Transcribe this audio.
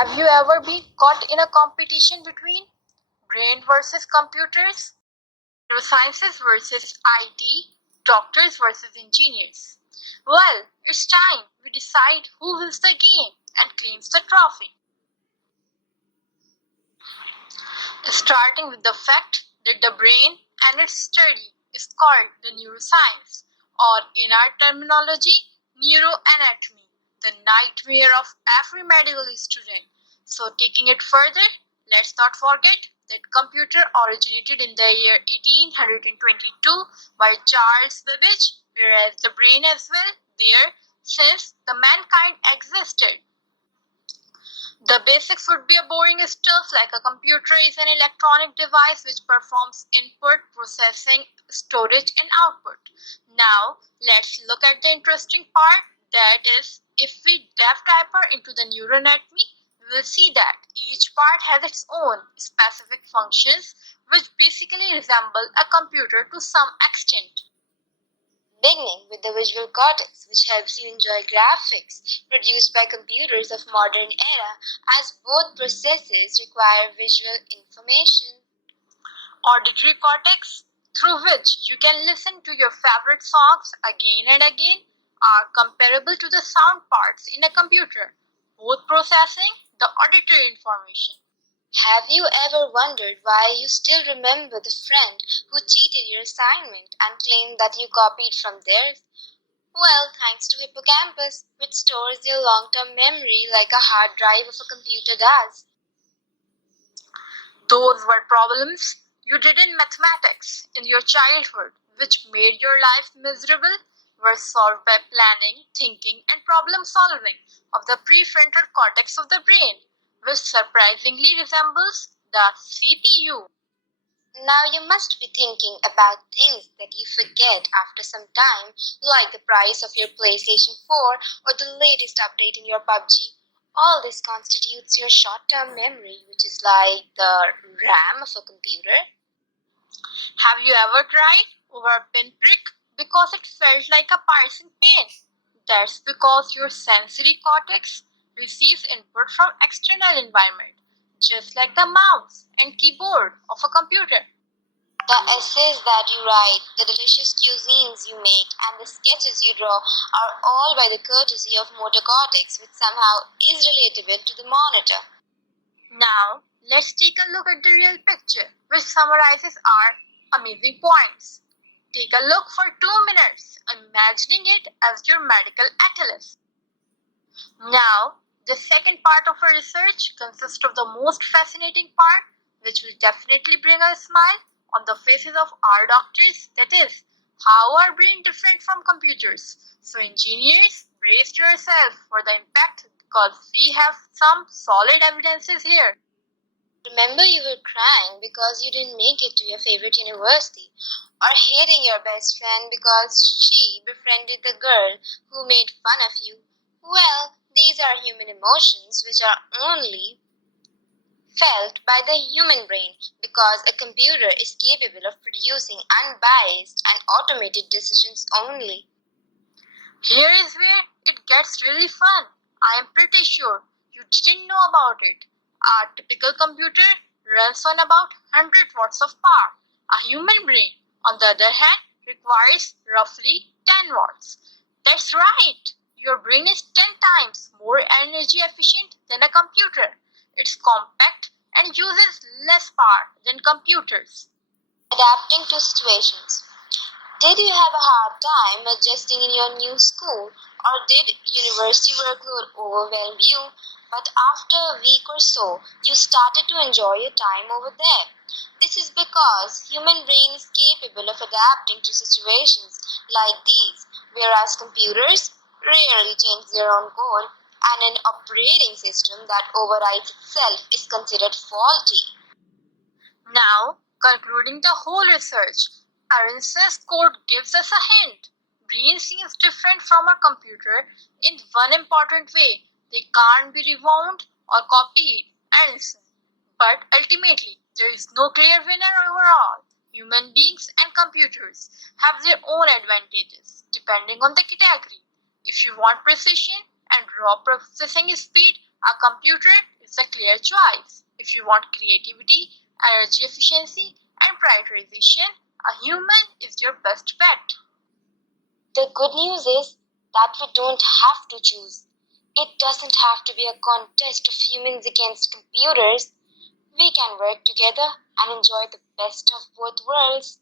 Have you ever been caught in a competition between brain versus computers? Neurosciences versus IT? Doctors versus engineers? Well, it's time we decide who wins the game and claims the trophy. Starting with the fact that the brain and its study is called the neuroscience, or in our terminology, neuroanatomy, the nightmare of every medical student. So, taking it further, let's not forget that computer originated in the year 1822 by Charles Babbage, whereas the brain as well there since the mankind existed. The basics would be a boring stuff like a computer is an electronic device which performs input, processing, storage, and output. Now, let's look at the interesting part that is, if we dive deeper into the neuroanatomy, we will see that each part has its own specific functions which basically resemble a computer to some extent. Beginning with the visual cortex, which helps you enjoy graphics produced by computers of modern era, as both processes require visual information. Auditory cortex, through which you can listen to your favorite songs again and again, are comparable to the sound parts in a computer, both processing the auditory information. Have you ever wondered why you still remember the friend who cheated your assignment and claimed that you copied from theirs? Well, thanks to hippocampus, which stores your long-term memory like a hard drive of a computer does. Those were problems you did in mathematics in your childhood, which made your life miserable, were solved by planning, thinking, and problem solving of the prefrontal cortex of the brain, which surprisingly resembles the CPU. Now you must be thinking about things that you forget after some time, like the price of your PlayStation 4 or the latest update in your PUBG. All this constitutes your short-term memory, which is like the RAM of a computer. Have you ever cried over a pinprick because it felt like a piercing pain? That's because your sensory cortex receives input from external environment, just like the mouse and keyboard of a computer. The essays that you write, the delicious cuisines you make, and the sketches you draw are all by the courtesy of motor cortex, which somehow is relatable to the monitor. Now, let's take a look at the real picture, which summarizes our amazing points. Take a look for 2 minutes, imagining it as your medical atlas. Now, the second part of our research consists of the most fascinating part, which will definitely bring a smile on the faces of our doctors. That is, how are brain different from computers? So, engineers, brace yourself for the impact because we have some solid evidences here. Remember you were crying because you didn't make it to your favorite university, or hating your best friend because she befriended the girl who made fun of you. Well, these are human emotions which are only felt by the human brain because a computer is capable of producing unbiased and automated decisions only. Here is where it gets really fun. I am pretty sure you didn't know about it. Our typical computer runs on about 100 watts of power. A human brain, on the other hand, requires roughly 10 watts. That's right! Your brain is 10 times more energy efficient than a computer. It's compact and uses less power than computers. Adapting to situations. Did you have a hard time adjusting in your new school, or did university workload overwhelm you? But after a week or so, you started to enjoy your time over there. This is because human brain is capable of adapting to situations like these, whereas computers rarely change their own code, and an operating system that overrides itself is considered faulty. Now, concluding the whole research, Arenson's code gives us a hint. Brain seems different from a computer in one important way. They can't be rewound or copied, Aronson. But ultimately, there is no clear winner overall. Human beings and computers have their own advantages depending on the category. If you want precision and raw processing speed, a computer is It's a clear choice. If you want creativity, energy efficiency, and prioritization, a human is your best bet. The good news is that we don't have to choose. It doesn't have to be a contest of humans against computers. We can work together and enjoy the best of both worlds.